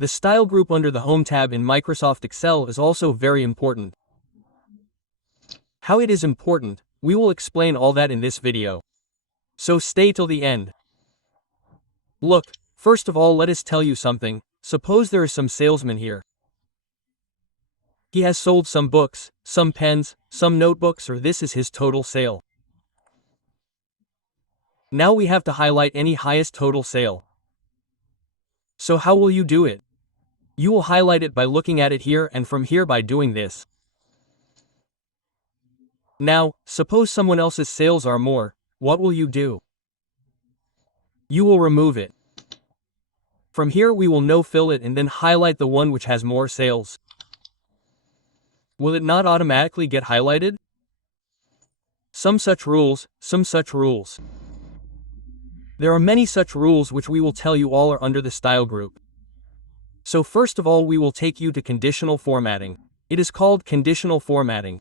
The style group under the Home tab in Microsoft Excel is also very important. How it is important, we will explain all that in this video. So stay till the end. Look, first of all let us tell you something. Suppose there is some salesman here. He has sold some books, some pens, some notebooks, or this is his total sale. Now we have to highlight any highest total sale. So how will you do it? You will highlight it by looking at it here and from here by doing this. Now, suppose someone else's sales are more, what will you do? You will remove it. From here we will no-fill it and then highlight the one which has more sales. Will it not automatically get highlighted? Some such rules. There are many such rules which we will tell you all are under the style group. So first of all we will take you to conditional formatting. It is called conditional formatting.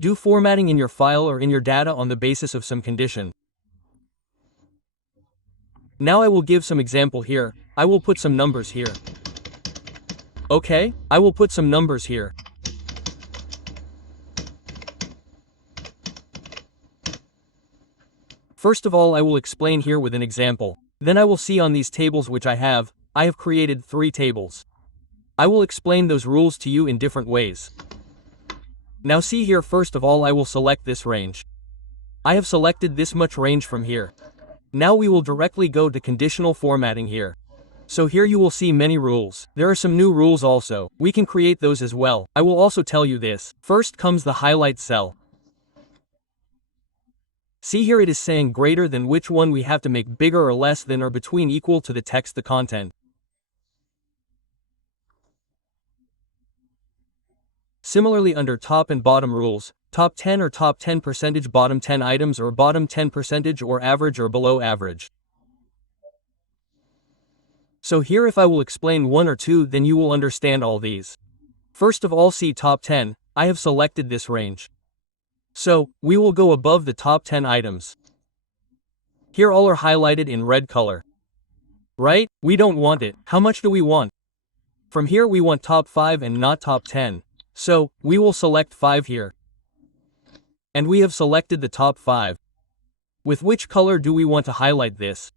Do formatting in your file or in your data on the basis of some condition. Now I will give some example here. I will put some numbers here. Okay, I will put some numbers here. First of all I will explain here with an example. Then I will see on these tables which I have created 3 tables. I will explain those rules to you in different ways. Now see here, first of all I will select this range. I have selected this much range from here. Now we will directly go to conditional formatting here. So here you will see many rules. There are some new rules also. We can create those as well. I will also tell you this. First comes the highlight cell. See here it is saying greater than, which one we have to make bigger or less than or between equal to the text, the content. Similarly under top and bottom rules, top 10 or top 10%, bottom 10 items or bottom 10% or average or below average. So here if I will explain 1 or 2 then you will understand all these. First of all see top 10, I have selected this range. So, we will go above the top 10 items. Here all are highlighted in red color. Right? We don't want it. How much do we want? From here we want top 5 and not top 10. So, we will select 5 here. And we have selected the top 5. With which color do we want to highlight this?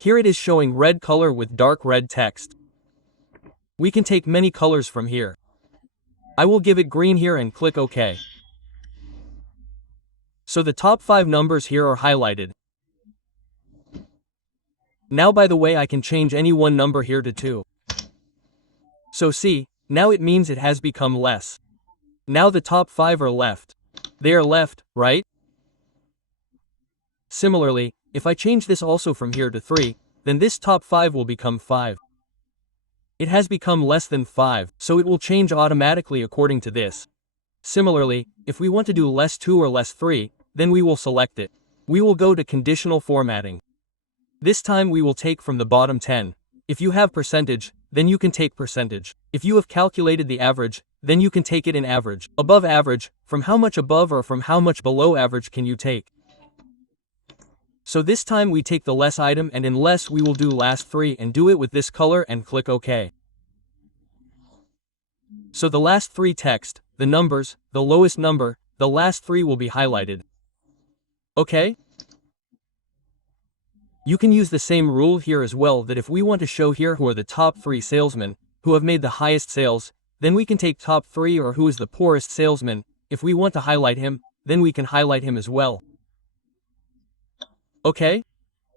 Here it is showing red color with dark red text. We can take many colors from here. I will give it green here and click OK. So the top 5 numbers here are highlighted. Now by the way I can change any one number here to 2. So see, now it means it has become less. Now the top 5 are left. They are left, right? Similarly, if I change this also from here to 3, then this top 5 will become 5. It has become less than 5, so it will change automatically according to this. Similarly, if we want to do less 2 or less 3, then we will select it. We will go to conditional formatting. This time we will take from the bottom 10. If you have percentage, then you can take percentage. If you have calculated the average, then you can take it in average. Above average, from how much above or from how much below average can you take? So this time we take the less item, and in less we will do last 3 and do it with this color and click OK. So the last 3 text, the numbers, the lowest number, the last 3 will be highlighted. Okay? You can use the same rule here as well, that if we want to show here who are the top 3 salesmen, who have made the highest sales, then we can take top 3, or who is the poorest salesman. If we want to highlight him, then we can highlight him as well. Okay?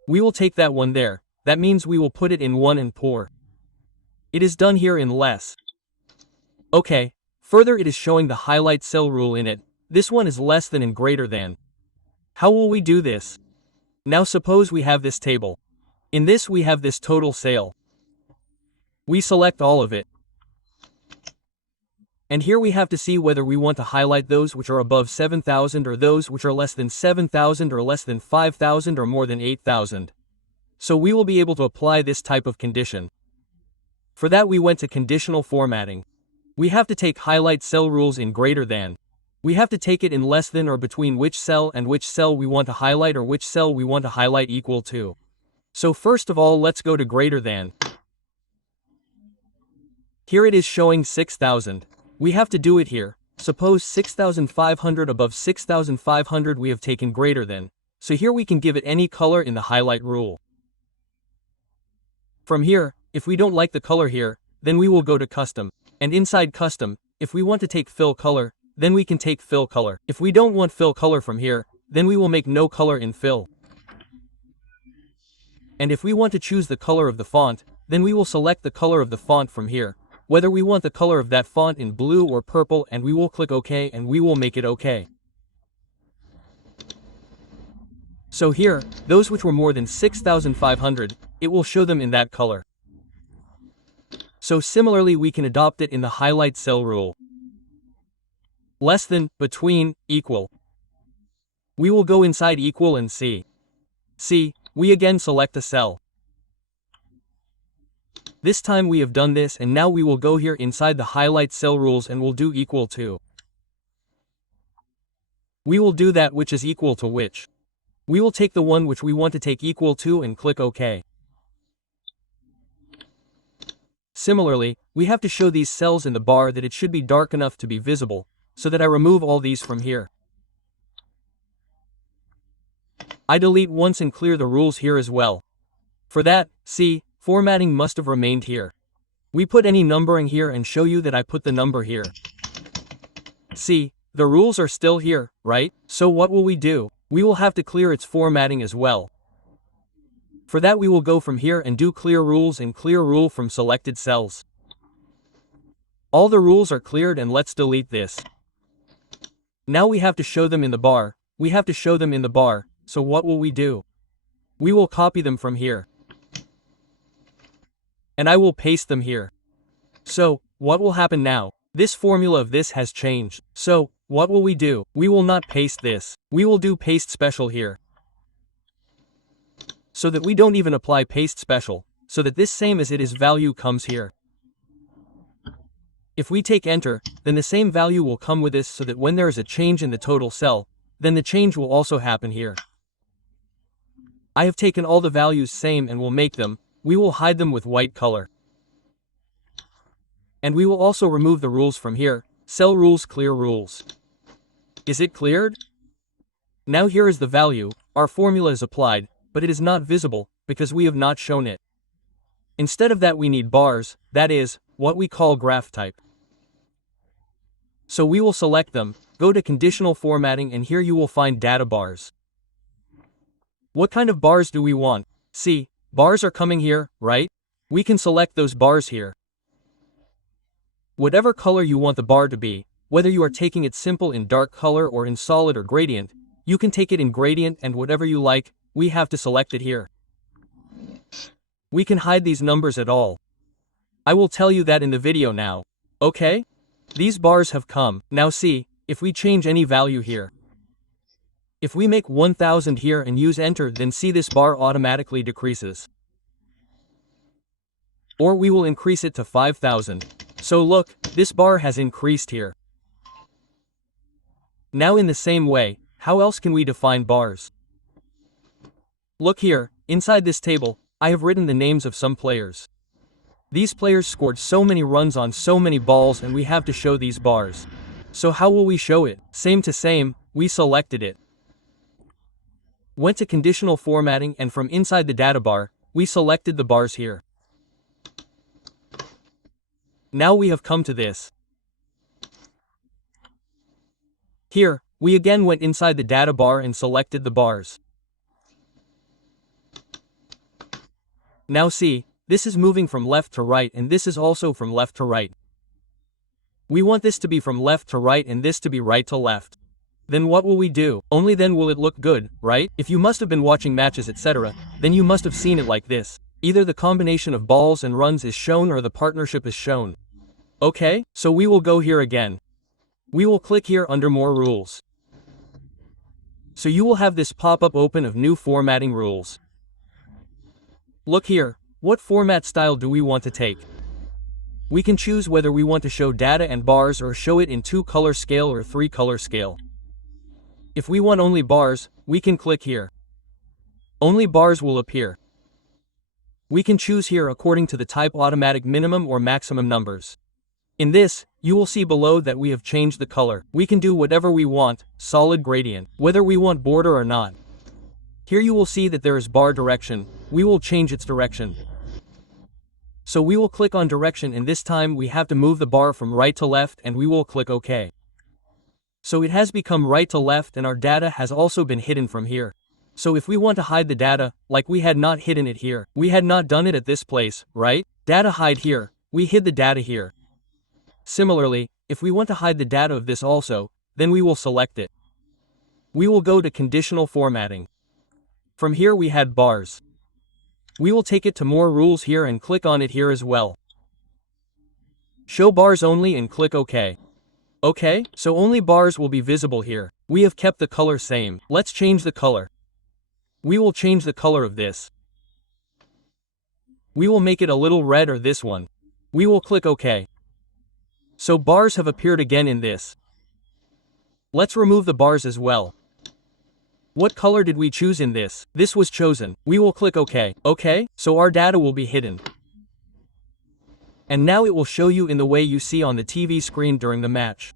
We will take that one there. That means we will put it in 1 and poor. It is done here in less. Okay. Further it is showing the highlight cell rule in it. This one is less than and greater than. How will we do this? Now suppose we have this table. In this we have this total sale. We select all of it. And here we have to see whether we want to highlight those which are above 7,000 or those which are less than 7,000 or less than 5,000 or more than 8,000. So we will be able to apply this type of condition. For that we went to conditional formatting. We have to take highlight cell rules in greater than. We have to take it in less than or between which cell and which cell we want to highlight, or which cell we want to highlight equal to. So first of all, let's go to greater than. Here it is showing 6,000. We have to do it here. Suppose 6,500 above 6,500 we have taken greater than. So here we can give it any color in the highlight rule. From here, if we don't like the color here, then we will go to custom. And inside custom, if we want to take fill color, then we can take fill color. If we don't want fill color from here, then we will make no color in fill. And if we want to choose the color of the font, then we will select the color of the font from here, whether we want the color of that font in blue or purple, and we will click OK and we will make it OK. So here, those which were more than 6,500, it will show them in that color. So similarly we can adopt it in the highlight cell rule. Less than, between, equal. We will go inside equal and see. See, we again select a cell. This time we have done this, and now we will go here inside the highlight cell rules and we'll do equal to. We will do that which is equal to which. We will take the one which we want to take equal to and click OK. Similarly, we have to show these cells in the bar that it should be dark enough to be visible, so that I remove all these from here. I delete once and clear the rules here as well. For that, see, formatting must have remained here. We put any numbering here and show you that I put the number here. See, the rules are still here, right? So what will we do? We will have to clear its formatting as well. For that we will go from here and do clear rules and clear rule from selected cells. All the rules are cleared and let's delete this. Now we have to show them in the bar. We have to show them in the bar, so what will we do? We will copy them from here. And I will paste them here. So, what will happen now? This formula of this has changed. So, what will we do? We will not paste this. We will do paste special here. So that we don't even apply paste special, so that this same as it is value comes here. If we take enter, then the same value will come with this, so that when there is a change in the total cell, then the change will also happen here. I have taken all the values same and will make them, we will hide them with white color. And we will also remove the rules from here, cell rules, clear rules. Is it cleared? Now here is the value, our formula is applied, but it is not visible, because we have not shown it. Instead of that we need bars, that is, what we call graph type. So we will select them, go to conditional formatting, and here you will find data bars. What kind of bars do we want? See, bars are coming here, right? We can select those bars here. Whatever color you want the bar to be, whether you are taking it simple in dark color or in solid or gradient, you can take it in gradient and whatever you like, we have to select it here. We can hide these numbers at all. I will tell you that in the video now. Okay? These bars have come. Now see, if we change any value here. If we make 1000 here and use enter, then see this bar automatically decreases. Or we will increase it to 5000. So look, this bar has increased here. Now in the same way, how else can we define bars? Look here, inside this table, I have written the names of some players. These players scored so many runs on so many balls and we have to show these bars. So how will we show it? Same to same, we selected it. Went to conditional formatting and from inside the data bar, we selected the bars here. Now we have come to this. Here, we again went inside the data bar and selected the bars. Now see, this is moving from left to right and this is also from left to right. We want this to be from left to right and this to be right to left. Then what will we do? Only then will it look good, right? If you must have been watching matches etc., then you must have seen it like this. Either the combination of balls and runs is shown or the partnership is shown. Okay, so we will go here again. We will click here under more rules. So you will have this pop-up open of new formatting rules. Look here, what format style do we want to take? We can choose whether we want to show data and bars or show it in 2-color scale or 3-color scale. If we want only bars, we can click here. Only bars will appear. We can choose here according to the type automatic minimum or maximum numbers. In this, you will see below that we have changed the color. We can do whatever we want, solid gradient, whether we want border or not. Here you will see that there is bar direction. We will change its direction. So we will click on direction, and this time we have to move the bar from right to left, and we will click OK. So it has become right to left, and our data has also been hidden from here. So if we want to hide the data, like we had not hidden it here, we had not done it at this place, right? Data hide here, we hid the data here. Similarly, if we want to hide the data of this also, then we will select it. We will go to Conditional Formatting. From here we had bars. We will take it to More Rules here and click on it here as well. Show bars only and click OK. OK, so only bars will be visible here. We have kept the color same. Let's change the color. We will change the color of this. We will make it a little red, or this one. We will click OK. So bars have appeared again in this. Let's remove the bars as well. What color did we choose in this? This was chosen. We will click OK. OK, so our data will be hidden. And now it will show you in the way you see on the TV screen during the match.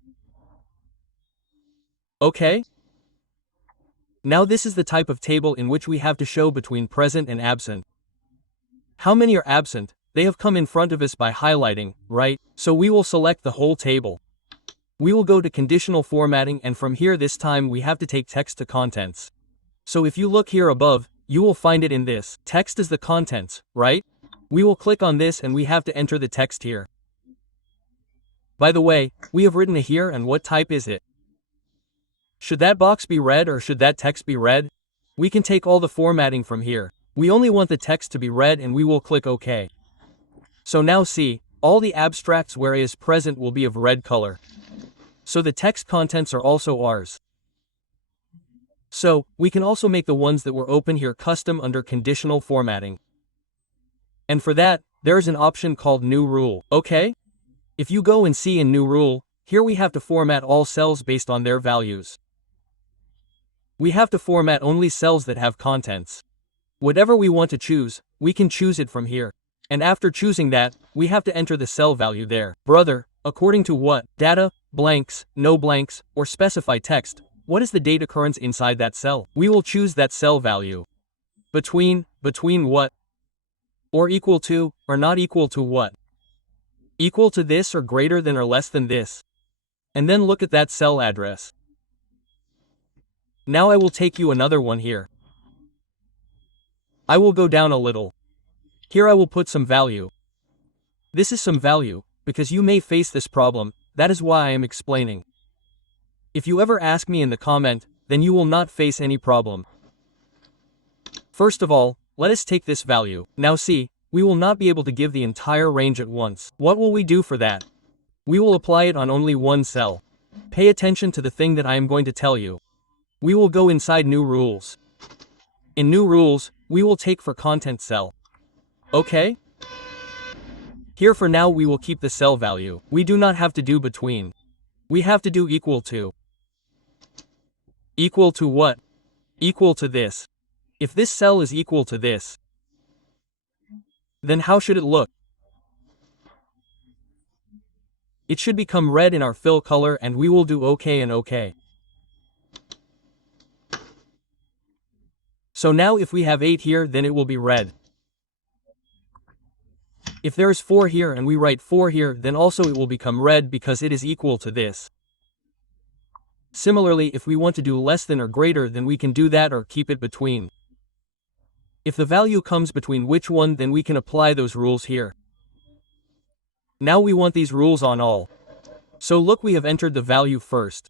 OK? Now this is the type of table in which we have to show between present and absent. How many are absent? They have come in front of us by highlighting, right? So we will select the whole table. We will go to Conditional Formatting, and from here this time we have to take text to contents. So if you look here above, you will find it in this. Text is the contents, right? We will click on this and we have to enter the text here. By the way, we have written a here, and what type is it? Should that box be red or should that text be red? We can take all the formatting from here. We only want the text to be red, and we will click OK. So now see, all the abstracts where is present will be of red color. So the text contents are also ours. So, we can also make the ones that were open here custom under Conditional Formatting. And for that, there is an option called New Rule, okay? If you go and see in New Rule, here we have to format all cells based on their values. We have to format only cells that have contents. Whatever we want to choose, we can choose it from here. And after choosing that, we have to enter the cell value there. Brother, according to what? Data, blanks, no blanks, or specify text. What is the date occurrence inside that cell? We will choose that cell value. Between what? Or equal to, or not equal to what? Equal to this, or greater than or less than this. And then look at that cell address. Now I will take you another one here. I will go down a little. Here I will put some value. This is some value, because you may face this problem, that is why I am explaining. If you ever ask me in the comment, then you will not face any problem. First of all, let us take this value. Now see, we will not be able to give the entire range at once. What will we do for that? We will apply it on only one cell. Pay attention to the thing that I am going to tell you. We will go inside New Rules. In New Rules, we will take for content cell. Okay? Here for now we will keep the cell value. We do not have to do between. We have to do equal to. Equal to what? Equal to this. If this cell is equal to this, then how should it look? It should become red in our fill color, and we will do OK and OK. So now if we have 8 here, then it will be red. If there is 4 here and we write 4 here, then also it will become red because it is equal to this. Similarly, if we want to do less than or greater, then we can do that or keep it between. If the value comes between which one, then we can apply those rules here. Now we want these rules on all. So look, we have entered the value first.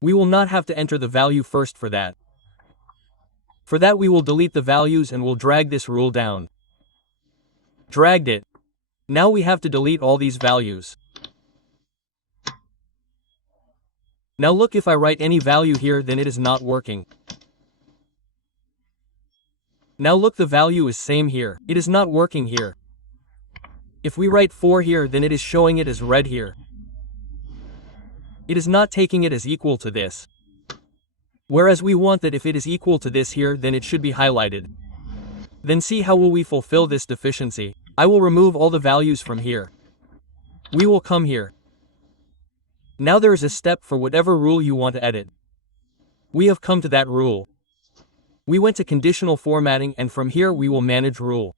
We will not have to enter the value first for that. For that we will delete the values and will drag this rule down. Dragged it. Now we have to delete all these values. Now look, if I write any value here, then it is not working. Now look, the value is same here. It is not working here. If we write 4 here, then it is showing it as red here. It is not taking it as equal to this. Whereas we want that if it is equal to this here, then it should be highlighted. Then see how will we fulfill this deficiency. I will remove all the values from here. We will come here. Now there is a step for whatever rule you want to edit. We have come to that rule. We went to conditional formatting and from here we will manage rule.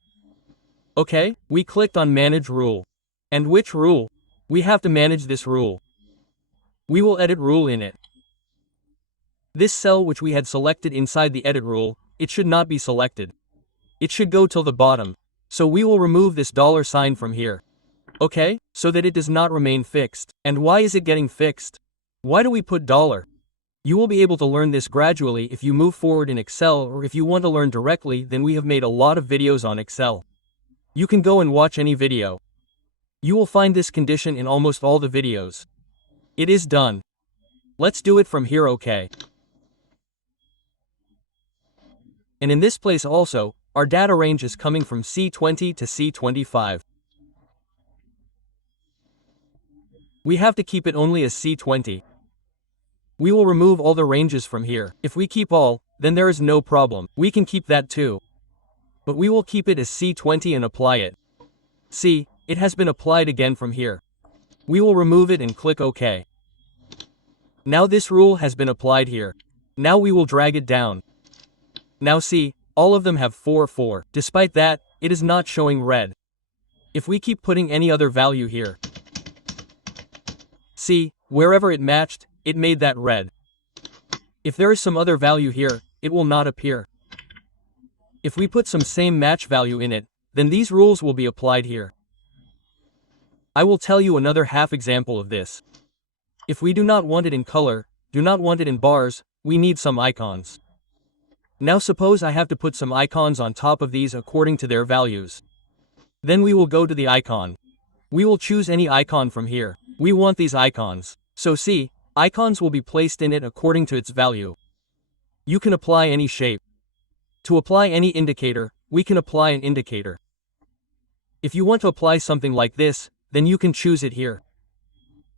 Okay, we clicked on manage rule. And which rule? We have to manage this rule. We will edit rule in it. This cell which we had selected inside the edit rule, it should not be selected. It should go till the bottom. So we will remove this $sign from here. Okay, so that it does not remain fixed. And why is it getting fixed? Why do we put $? You will be able to learn this gradually if you move forward in Excel, or if you want to learn directly, then we have made a lot of videos on Excel. You can go and watch any video. You will find this condition in almost all the videos. It is done. Let's do it from here, okay? And in this place also, our data range is coming from C20 to C25. We have to keep it only as C20. We will remove all the ranges from here. If we keep all, then there is no problem. We can keep that too. But we will keep it as C20 and apply it. See, it has been applied again from here. We will remove it and click OK. Now this rule has been applied here. Now we will drag it down. Now see, all of them have 4, 4. Despite that, it is not showing red. If we keep putting any other value here, see, wherever it matched, it made that red. If there is some other value here, it will not appear. If we put some same match value in it, then these rules will be applied here. I will tell you another half example of this. If we do not want it in color, do not want it in bars, we need some icons. Now suppose I have to put some icons on top of these according to their values. Then we will go to the icon. We will choose any icon from here. We want these icons. So see, icons will be placed in it according to its value. You can apply any shape. To apply any indicator, we can apply an indicator. If you want to apply something like this, then you can choose it here.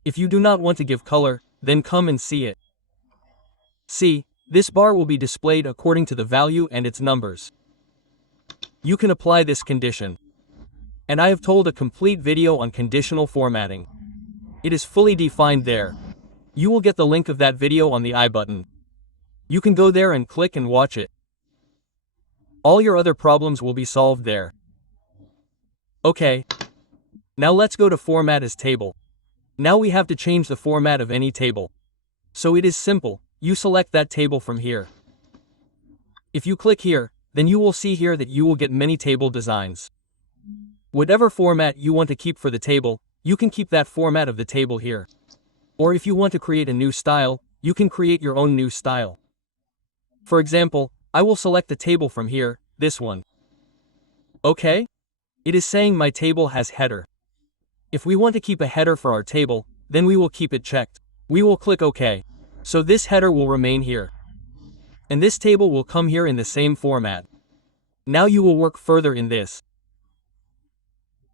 If you do not want to give color, then come and see it. See, this bar will be displayed according to the value and its numbers. You can apply this condition. And I have told a complete video on conditional formatting. It is fully defined there. You will get the link of that video on the I button. You can go there and click and watch it. All your other problems will be solved there. Okay. Now let's go to Format as Table. Now we have to change the format of any table. So it is simple, you select that table from here. If you click here, then you will see here that you will get many table designs. Whatever format you want to keep for the table, you can keep that format of the table here. Or if you want to create a new style, you can create your own new style. For example, I will select the table from here, this one. Okay? It is saying my table has header. If we want to keep a header for our table, then we will keep it checked. We will click OK. So this header will remain here. And this table will come here in the same format. Now you will work further in this.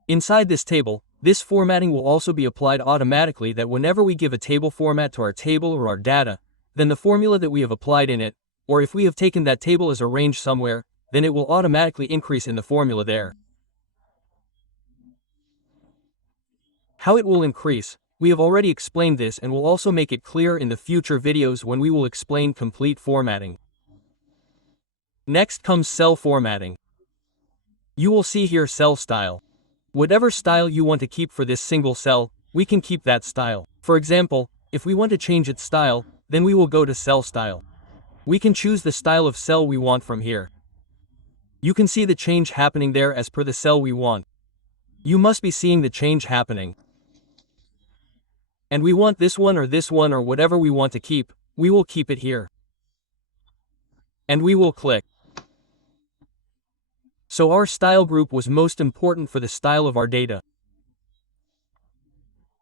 Inside this table, this formatting will also be applied automatically, that whenever we give a table format to our table or our data, then the formula that we have applied in it, or if we have taken that table as a range somewhere, then it will automatically increase in the formula there. How it will increase, we have already explained this and will also make it clear in the future videos when we will explain complete formatting. Next comes cell formatting. You will see here cell style. Whatever style you want to keep for this single cell, we can keep that style. For example, if we want to change its style, then we will go to cell style. We can choose the style of cell we want from here. You can see the change happening there as per the cell we want. You must be seeing the change happening. And we want this one or whatever we want to keep, we will keep it here. And we will click. So our style group was most important for the style of our data.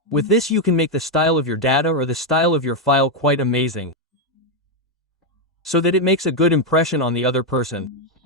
With this you can make the style of your data or the style of your file quite amazing, so that it makes a good impression on the other person.